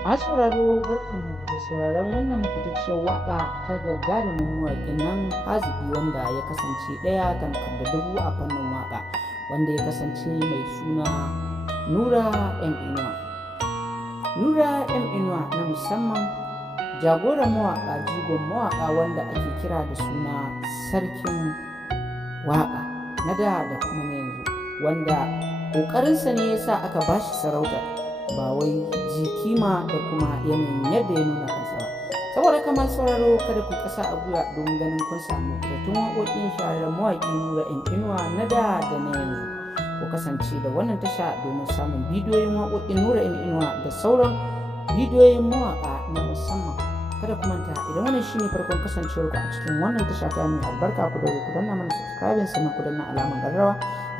Masu sauraro barkanmu da sauraron wannan fitacciyar waƙa ta gagarumin mawaƙin nan Haziki wanda ya kasance ɗaya tamkar da dubu a fannin waƙa, wanda ya kasance mai suna Nura M Inuwa. Nura M Inuwa na musamman jagoran mawaƙa, jigon mawaƙa wanda ake kira da suna sarkin waƙa na da kuma na yanzu, wanda ƙoƙarinsa ne ya sa aka bashi sarautar, ba wai kima da kuma yanayin yadda ya nuna kansa ba. Saboda kamar sauraro kada ku kasa a gwiwa domin ganin kun samu fitattun waƙoƙin shahararren mawaƙi Nura M Inuwa na da na yanzu. Ku kasance da wannan tasha domin samun bidiyoyin waƙoƙin Nura M Inuwa da sauran bidiyoyin mawaƙa na musamman. Kada ku manta, idan wannan shine farkon kasancewar ku a cikin wannan tasha ta mai albarka, ku daure ku danna mana subscribe sannan ku danna alamar ƙararrawa,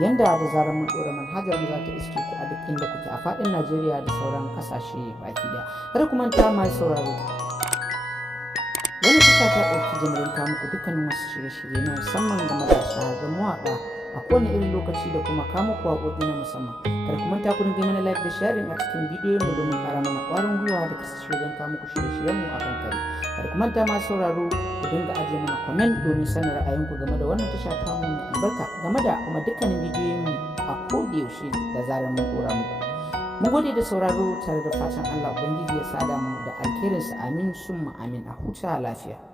yanda da zarar mun ɗora manhajar mu za ta iske ku a duk inda kuke a faɗin Najeriya da sauran ƙasashe baki ɗaya. Kada ku manta mai sauraro, wannan tasha ta ɗauki jimirin kawo muku dukkanin wasu shirye-shirye na musamman game da shahararrun mawaƙa a kowane irin lokaci da kuma kawo muku waƙoƙi na musamman. Kada ku manta ku dinga mana like da sharing a cikin bidiyoyin mu domin ƙara mana ƙwarin gwiwa da kasance wajen kawo muku shirye-shiryen mu a kan kare. Kada ku manta masu sauraro, ku dinga ajiye mana comment domin sanin ra'ayinku game da wannan tasha ta mu mai albarka, game da kuma dukkanin bidiyoyin mu a kodayaushe da zarar mun ɗora muku. Mun gode da sauraro tare da fatan Allah Ubangiji ya sada mu da alkhairinsa, amin summa amin. A huta lafiya.